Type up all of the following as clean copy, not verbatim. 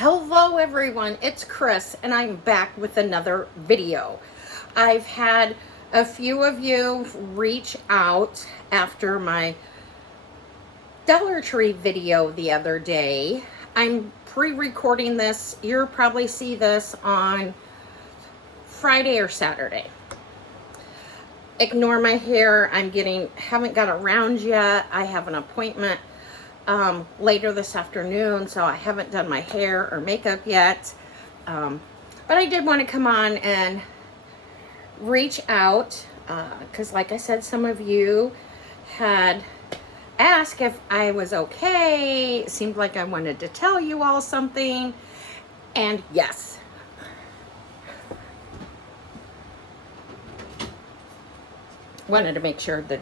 Hello everyone, it's Kris and I'm back with another video. I've had a few of you reach out after my Dollar Tree video the other day. I'm pre-recording this. You'll probably see this on Friday or Saturday. Ignore my hair. Haven't got around yet. I have an appointment later this afternoon, so I haven't done my hair or makeup yet. But I did want to come on and reach out because like I said, some of you had asked if I was okay. It seemed like I wanted to tell you all something, and yes. Wanted to make sure the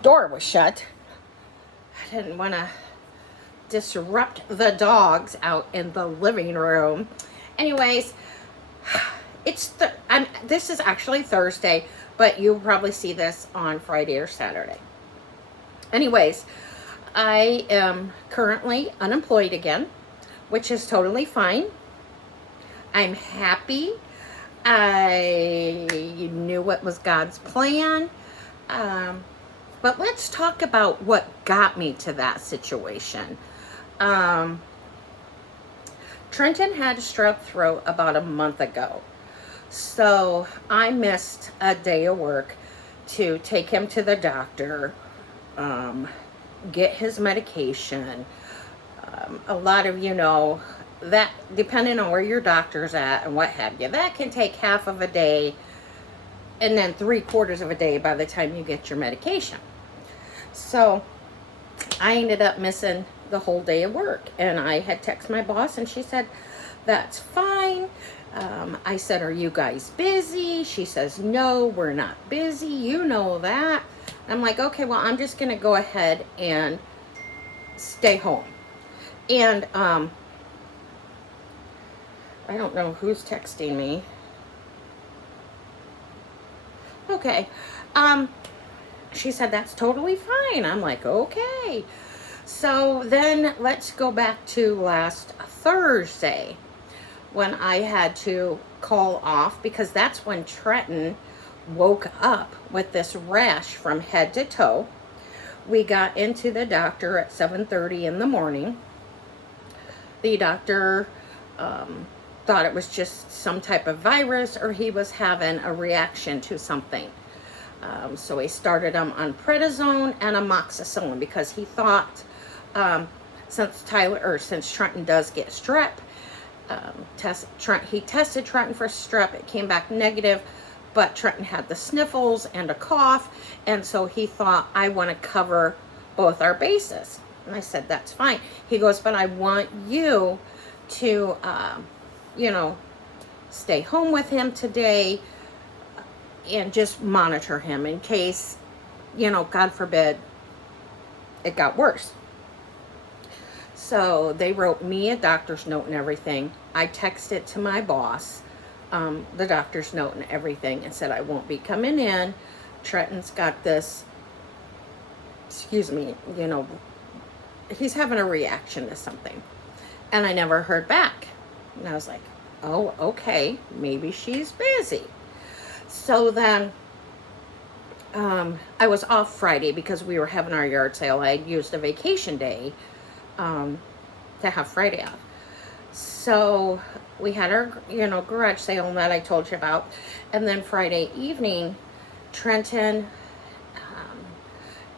door was shut. I didn't want to disrupt the dogs out in the living room. Anyways, this is actually Thursday, but you'll probably see this on Friday or Saturday. Anyways, I am currently unemployed again, which is totally fine. I'm happy. I knew it was God's plan. But let's talk about what got me to that situation. Trenton had strep throat about a month ago. So I missed a day of work to take him to the doctor, get his medication. A lot of you know that depending on where your doctor's at and what have you, that can take half of a day and then 3/4 of a day by the time you get your medication. So I ended up missing the whole day of work, and I had texted my boss and she said, that's fine. I said, are you guys busy? She says, no, we're not busy. You know that. I'm like, okay, well, I'm just going to go ahead and stay home. And I don't know who's texting me. Okay. She said, that's totally fine. I'm like, okay. So then let's go back to last Thursday when I had to call off because that's when Trenton woke up with this rash from head to toe. We got into the doctor at 7:30 in the morning. The doctor thought it was just some type of virus or he was having a reaction to something. So he started him on prednisone and amoxicillin because he thought since Trenton does get strep, he tested Trenton for strep. It came back negative, but Trenton had the sniffles and a cough, and so he thought, I want to cover both our bases. And I said, that's fine. He goes, but I want you to, stay home with him today and just monitor him in case, God forbid, it got worse. So they wrote me a doctor's note and everything. I texted to my boss, the doctor's note and everything, and said I won't be coming in. Trenton's got this, he's having a reaction to something. And I never heard back. And I was like, oh, okay, maybe she's busy. So then I was off Friday because we were having our yard sale. I had used a vacation day to have Friday off. So we had our, garage sale that I told you about. And then Friday evening, Trenton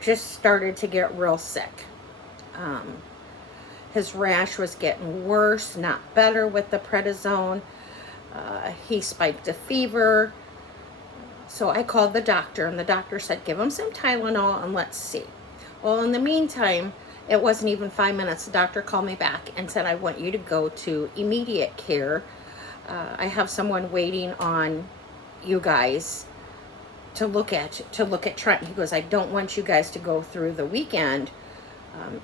just started to get real sick. His rash was getting worse, not better with the prednisone. He spiked a fever. So I called the doctor, and the doctor said, give him some Tylenol and let's see. Well, in the meantime, it wasn't even 5 minutes. The doctor called me back and said, I want you to go to immediate care. I have someone waiting on you guys to look at Trenton. He goes, I don't want you guys to go through the weekend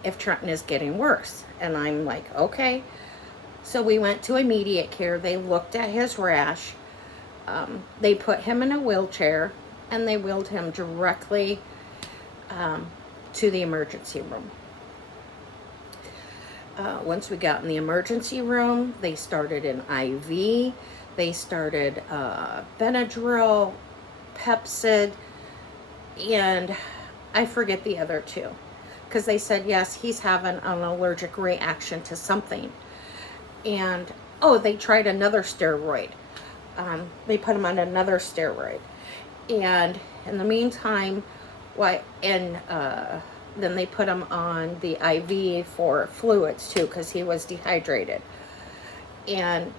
if Trenton is getting worse. And I'm like, okay. So we went to immediate care. They looked at his rash. They put him in a wheelchair and they wheeled him directly to the emergency room. Once we got in the emergency room, they started an IV. They started Benadryl, Pepsid, and I forget the other two. Because they said, yes, he's having an allergic reaction to something. And, oh, they tried another steroid. They put him on another steroid. And in the meantime, then they put him on the IV for fluids too, because he was dehydrated. And,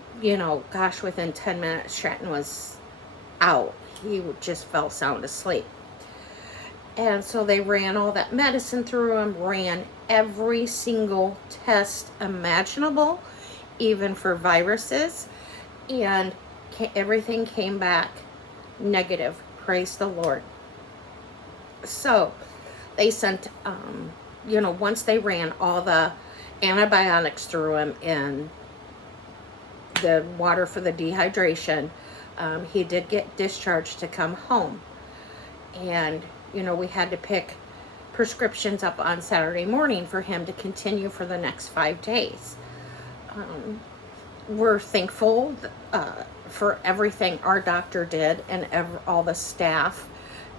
gosh, within 10 minutes, Trenton was out. He just fell sound asleep. And so they ran all that medicine through him, ran every single test imaginable, even for viruses, and everything came back negative. Praise the Lord. So they sent, once they ran all the antibiotics through him and the water for the dehydration, he did get discharged to come home. And, we had to pick prescriptions up on Saturday morning for him to continue for the next 5 days. We're thankful for everything our doctor did and all the staff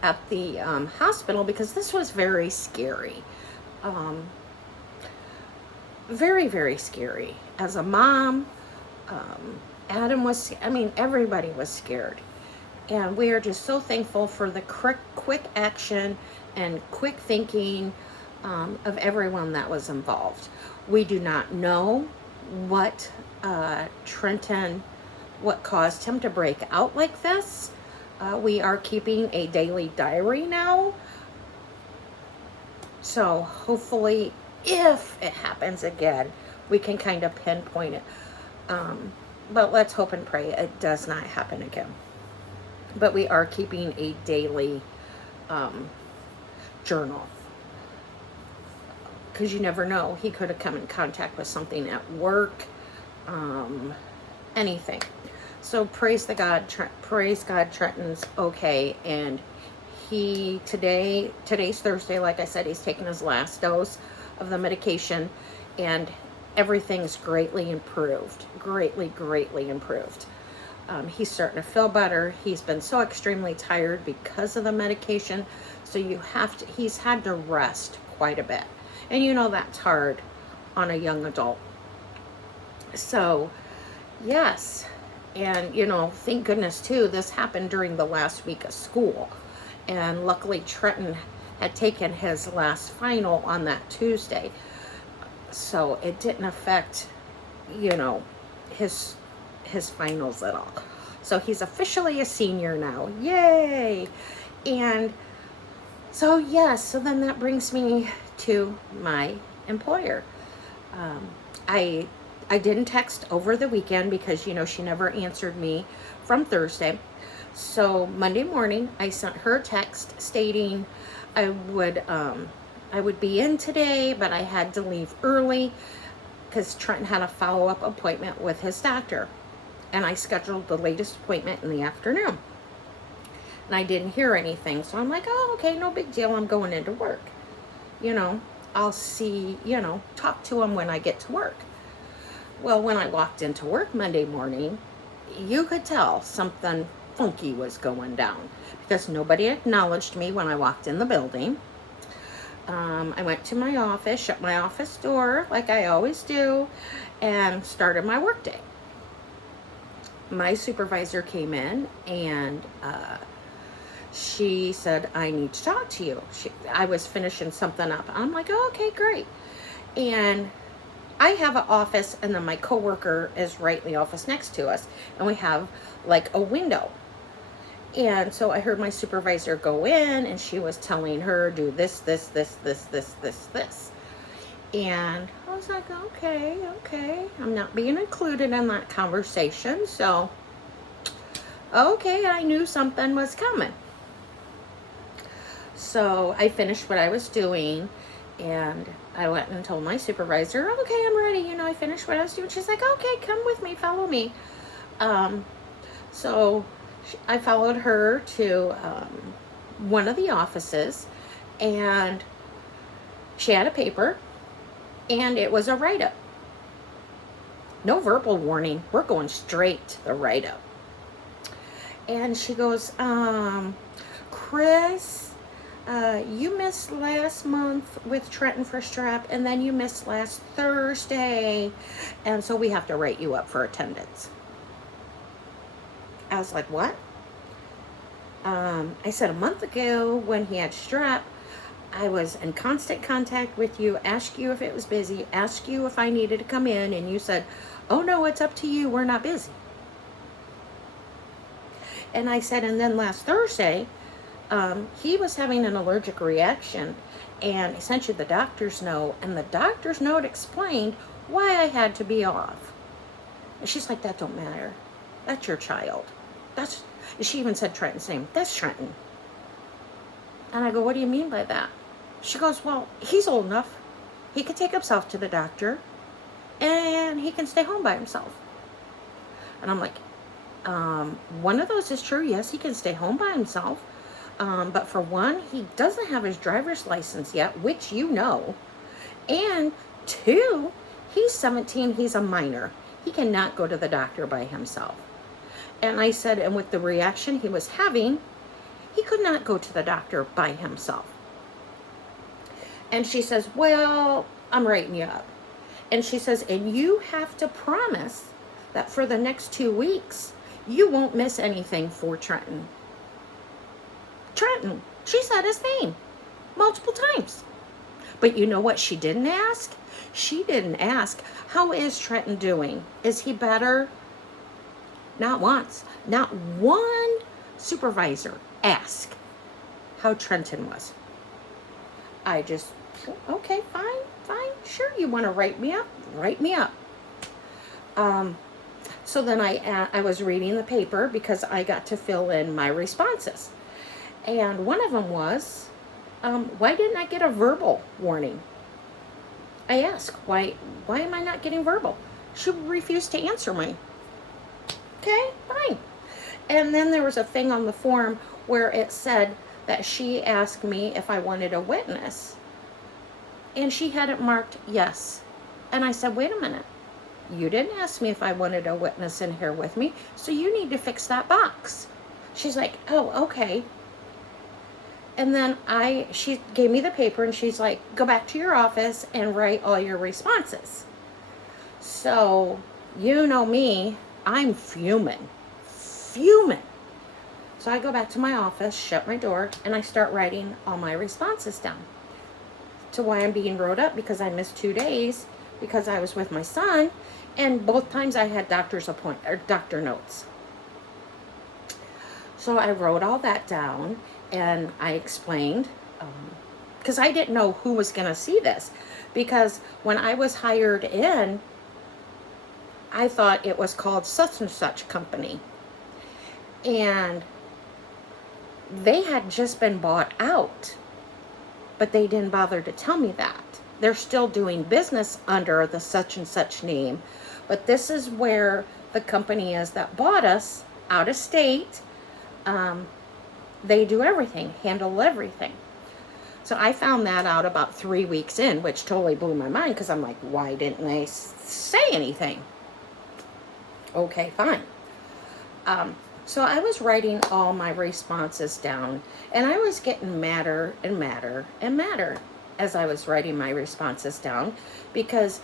at the hospital, because this was very scary. Very, very scary. As a mom, Adam was, everybody was scared. And we are just so thankful for the quick action and quick thinking of everyone that was involved. We do not know what what caused him to break out like this. We are keeping a daily diary now. So hopefully, if it happens again, we can kind of pinpoint it. But let's hope and pray it does not happen again. But we are keeping a daily journal. Because you never know. He could have come in contact with something at work. Anything. So praise God, Trenton's okay. And today's Thursday, like I said, he's taking his last dose of the medication. And everything's greatly improved. Greatly improved. He's starting to feel better. He's been so extremely tired because of the medication. So he's had to rest quite a bit. And that's hard on a young adult. So, yes. And, thank goodness too, this happened during the last week of school. And luckily Trenton had taken his last final on that Tuesday. So it didn't affect, his finals at all. So he's officially a senior now. Yay! And so yes, so then that brings me to my employer. I didn't text over the weekend because she never answered me from Thursday. So Monday morning I sent her a text stating I would be in today, but I had to leave early because Trenton had a follow-up appointment with his doctor. And I scheduled the latest appointment in the afternoon. And I didn't hear anything. So I'm like, oh, okay, no big deal. I'm going into work. I'll see, talk to him when I get to work. Well, when I walked into work Monday morning, you could tell something funky was going down. Because nobody acknowledged me when I walked in the building. I went to my office, shut my office door like I always do, and started my work day. My supervisor came in and she said, I need to talk to you. I was finishing something up. I'm like, oh, okay, great. And I have an office, and then my coworker is right in the office next to us, and we have like a window. And so I heard my supervisor go in, and she was telling her, do this. And I was like, okay. I'm not being included in that conversation. So, okay, I knew something was coming. So I finished what I was doing, and I went and told my supervisor, okay, I'm ready. I finished what I was doing. She's like, okay, come with me, follow me. So I followed her to one of the offices, and she had a paper, and it was a write-up. No verbal warning. We're going straight to the write-up. And she goes, Kris, you missed last month with Trenton for strep, and then you missed last Thursday, and so we have to write you up for attendance. I was like, what? I said, a month ago when he had strep, I was in constant contact with you, asked you if it was busy, asked you if I needed to come in, and you said, oh no, it's up to you, we're not busy. And I said, and then last Thursday, he was having an allergic reaction, and I sent you the doctor's note, and the doctor's note explained why I had to be off. And she's like, that don't matter. That's your child. She even said Trenton's name. That's Trenton. And I go, what do you mean by that? She goes, well, he's old enough. He can take himself to the doctor, and he can stay home by himself. And I'm like, one of those is true. Yes, he can stay home by himself. But for one, he doesn't have his driver's license yet, which you know. And two, he's 17. He's a minor. He cannot go to the doctor by himself. And I said, and with the reaction he was having, he could not go to the doctor by himself. And she says, well, I'm writing you up. And she says, and you have to promise that for the next 2 weeks, you won't miss anything for Trenton. Trenton. She said his name multiple times. But you know what she didn't ask? She didn't ask, how is Trenton doing? Is he better? Not once. Not one supervisor asked how Trenton was. I just, okay, fine, sure, you want to write me up? Write me up. So then I was reading the paper because I got to fill in my responses. And one of them was, why didn't I get a verbal warning? I asked, why am I not getting verbal? She refused to answer me. Okay, fine. And then there was a thing on the form where it said that she asked me if I wanted a witness. And she had it marked yes. And I said, wait a minute. You didn't ask me if I wanted a witness in here with me, so you need to fix that box. She's like, oh, okay. And then she gave me the paper and she's like, go back to your office and write all your responses. So, you know me, I'm fuming. So I go back to my office, shut my door, and I start writing all my responses down. To why I'm being wrote up, because I missed 2 days because I was with my son, and both times I had doctor notes. So I wrote all that down, and I explained, because I didn't know who was going to see this, because when I was hired in, I thought it was called such and such company, and they had just been bought out, but they didn't bother to tell me that. They're still doing business under the such and such name, but this is where the company is that bought us out of state. They do everything, handle everything. So I found that out about 3 weeks in, which totally blew my mind, because I'm like, why didn't they say anything? Okay, fine. So I was writing all my responses down, and I was getting madder and madder and madder as I was writing my responses down, because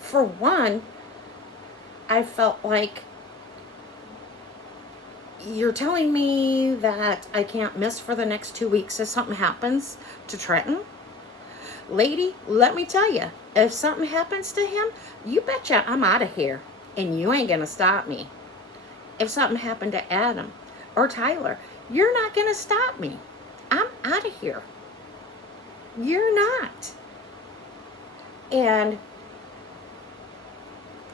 for one, I felt like, you're telling me that I can't miss for the next 2 weeks if something happens to Trenton? Lady, let me tell you, if something happens to him, you betcha I'm out of here, and you ain't gonna stop me. If something happened to Adam or Tyler, you're not gonna stop me. I'm out of here. You're not. And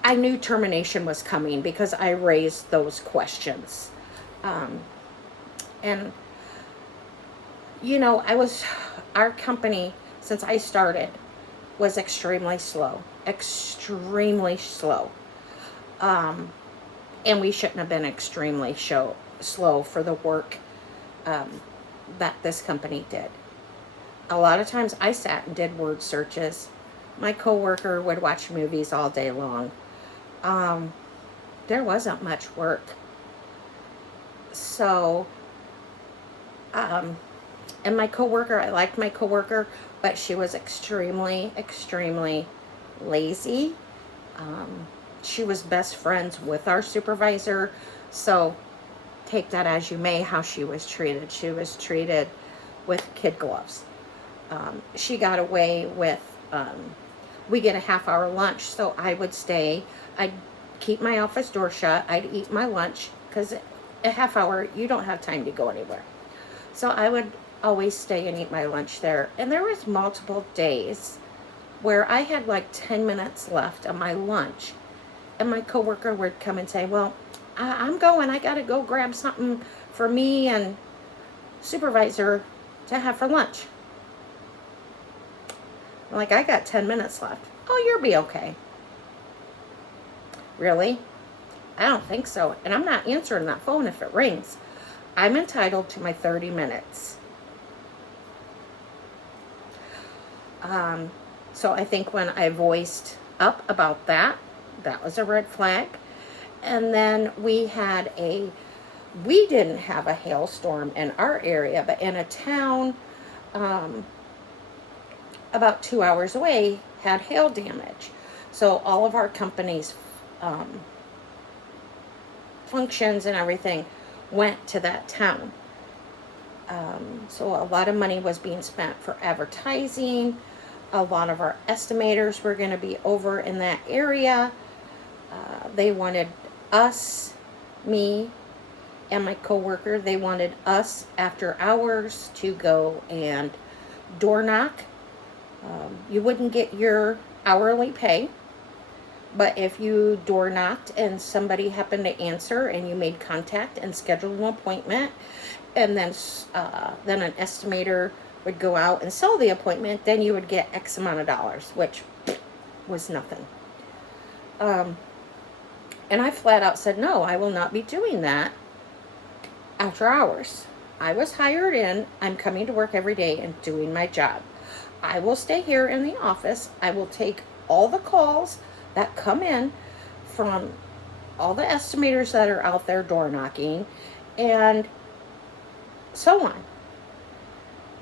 I knew termination was coming because I raised those questions. And, you know, our company, since I started, was extremely slow. And we shouldn't have been extremely slow for the work that this company did. A lot of times I sat and did word searches My coworker would watch movies all day long. Um, there wasn't much work. So, um, and my coworker, I liked my coworker, but she was extremely, extremely lazy. Um, she was best friends with our supervisor. So take that as you may, how she was treated. She was treated with kid gloves. She got away with, we get a half-hour lunch, so I would stay. I'd keep my office door shut. I'd eat my lunch, because a half hour, you don't have time to go anywhere. So I would always stay and eat my lunch there. And there was multiple days where I had like 10 minutes left of my lunch, and my coworker would come and say, well, I'm going. I got to go grab something for me and supervisor to have for lunch. I'm like, I got 10 minutes left. Oh, you'll be okay. Really? I don't think so. And I'm not answering that phone if it rings. I'm entitled to my 30 minutes. So I think when I voiced up about that, that was a red flag. And then we didn't have a hailstorm in our area, but in a town about 2 hours away had hail damage. So all of our company's functions and everything went to that town. So a lot of money was being spent for advertising. A lot of our estimators were going to be over in that area. They wanted us, me, and my coworker, they wanted us after hours to go and door knock. You wouldn't get your hourly pay, but if you door knocked and somebody happened to answer and you made contact and scheduled an appointment, and then an estimator would go out and sell the appointment, then you would get X amount of dollars, which was nothing. And I flat out said, no, I will not be doing that after hours. I was hired in. I'm coming to work every day and doing my job. I will stay here in the office. I will take all the calls that come in from all the estimators that are out there door knocking and so on.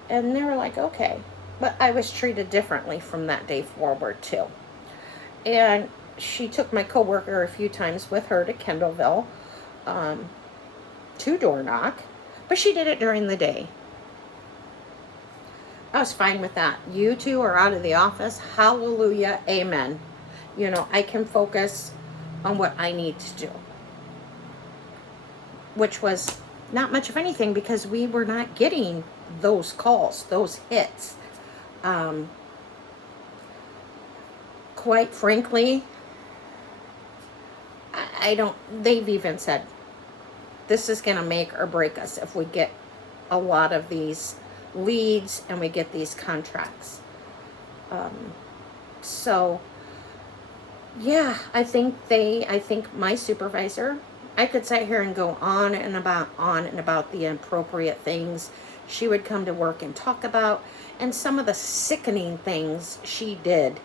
And they were like, okay. But I was treated differently from that day forward too. And she took my coworker a few times with her to Kendallville to door knock, but she did it during the day. I was fine with that. You two are out of the office. Hallelujah. Amen. You know, I can focus on what I need to do, which was not much of anything because we were not getting those calls, those hits. Quite frankly, they've even said, this is going to make or break us if we get a lot of these leads and we get these contracts. So, yeah, I think my supervisor, I could sit here and go on and about the appropriate things she would come to work and talk about, and some of the sickening things she did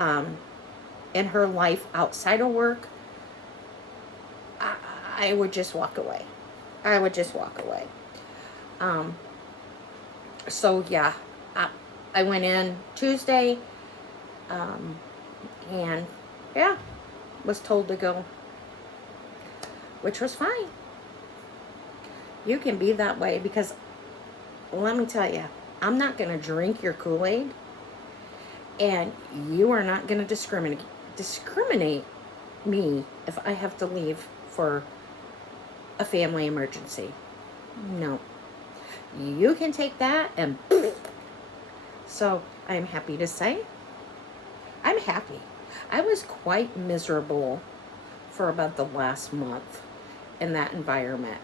in her life outside of work. I would just walk away. So yeah, I went in Tuesday, and yeah, was told to go, which was fine. You can be that way because, let me tell you, I'm not going to drink your Kool-Aid, and you are not going to discriminate me if I have to leave for a family emergency. No. You can take that and so I'm happy to say I'm happy. I was quite miserable for about the last month in that environment.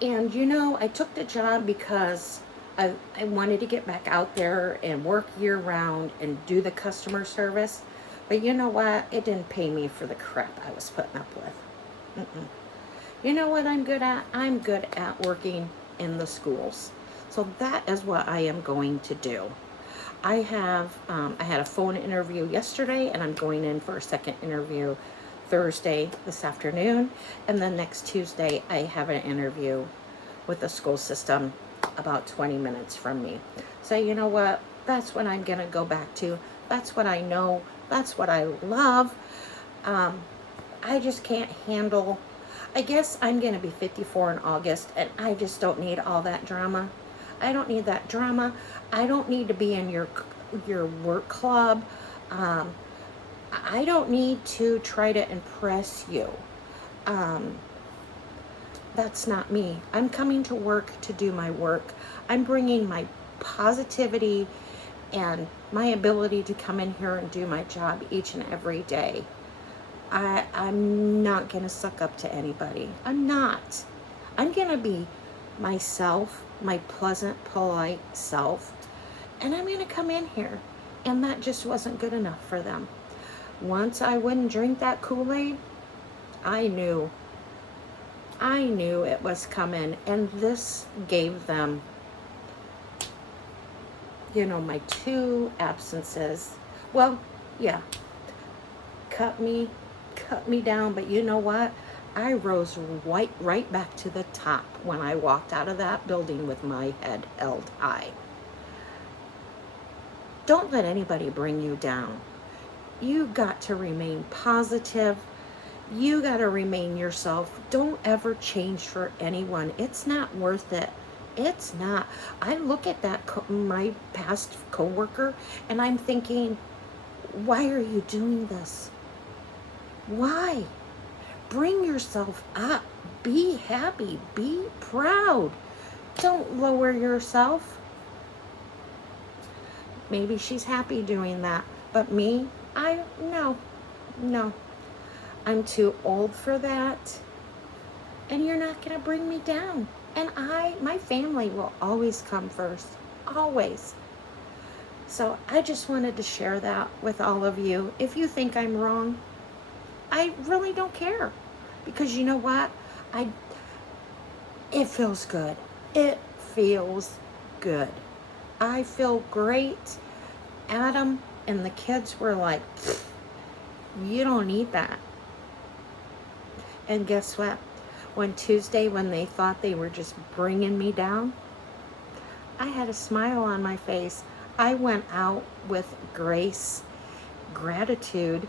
And you know, I took the job because I wanted to get back out there and work year round and do the customer service. But you know what? It didn't pay me for the crap I was putting up with. You know what I'm good at? I'm good at working in the schools. So that is what I am going to do. I had a phone interview yesterday, and I'm going in for a second interview Thursday this afternoon. And then next Tuesday, I have an interview with the school system about 20 minutes from me. So you know what? That's what I'm going to go back to. That's what I know. That's what I love. I just can't handle, I guess I'm going to be 54 in August, and I just don't need all that drama. I don't need that drama. I don't need to be in your work club. I don't need to try to impress you. That's not me. I'm coming to work to do my work. I'm bringing my positivity and my ability to come in here and do my job each and every day. I'm not going to suck up to anybody. I'm not. I'm going to be myself, my pleasant, polite self, and I'm going to come in here. And that just wasn't good enough for them. Once I wouldn't drink that Kool-Aid, I knew it was coming. And this gave them, my 2 absences. Well, yeah, cut me down, but you know what? I rose right back to the top when I walked out of that building with my head held high. Don't let anybody bring you down. You got to remain positive. You got to remain yourself. Don't ever change for anyone. It's not worth it. It's not. I look at my past coworker, and I'm thinking, why are you doing this? Why? Bring yourself up. Be happy. Be proud. Don't lower yourself. Maybe she's happy doing that. But me, no. I'm too old for that. And you're not going to bring me down. And my family will always come first. Always. So I just wanted to share that with all of you. If you think I'm wrong, I really don't care. Because you know what? It feels good. It feels good. I feel great. Adam and the kids were like, you don't need that. And guess what? When they thought they were just bringing me down, I had a smile on my face. I went out with grace, gratitude,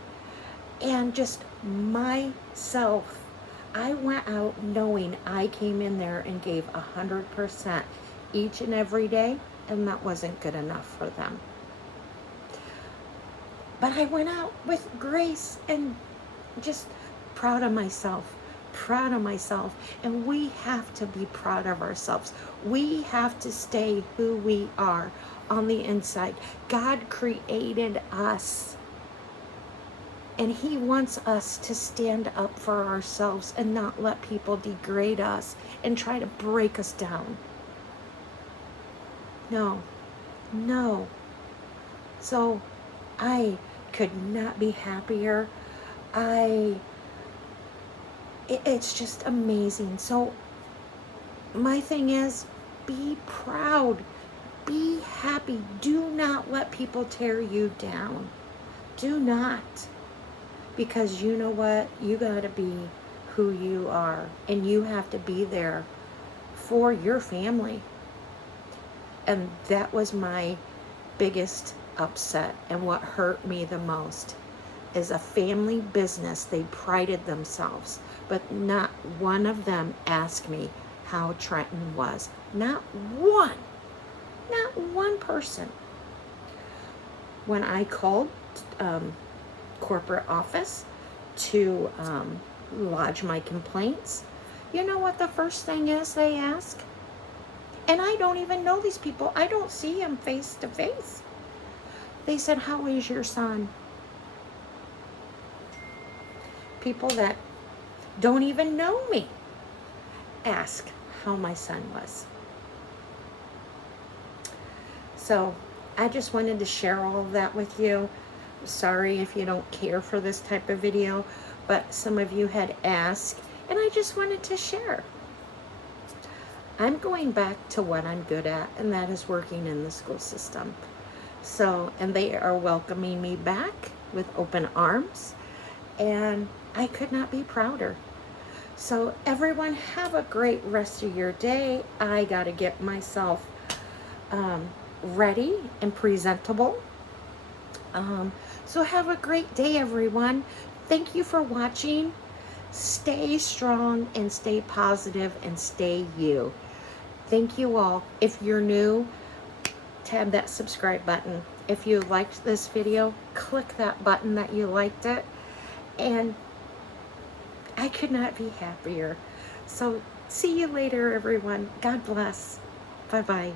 and just myself. I went out knowing I came in there and gave 100% each and every day, and that wasn't good enough for them. But I went out with grace and just proud of myself. And we have to be proud of ourselves. We have to stay who we are on the inside. God created us. And He wants us to stand up for ourselves and not let people degrade us and try to break us down. No. So I could not be happier. It's just amazing. So my thing is, be proud. Be happy. Do not let people tear you down. Do not. Because you know what? You got to be who you are. And you have to be there for your family. And that was my biggest upset. And what hurt me the most is a family business. They prided themselves. But not one of them asked me how Trenton was. Not one. Not one person. When I called corporate office to lodge my complaints, you know what the first thing is they ask? And I don't even know these people. I don't see them face to face. They said, how is your son? People that don't even know me ask how my son was. So I just wanted to share all of that with you. Sorry if you don't care for this type of video, but some of you had asked, and I just wanted to share. I'm going back to what I'm good at, and that is working in the school system. So, and they are welcoming me back with open arms, and I could not be prouder. So everyone, have a great rest of your day. I got to get myself ready and presentable. So have a great day, everyone. Thank you for watching. Stay strong and stay positive and stay you. Thank you all. If you're new, tab that subscribe button. If you liked this video, click that button that you liked it. And I could not be happier. So see you later, everyone. God bless. Bye-bye.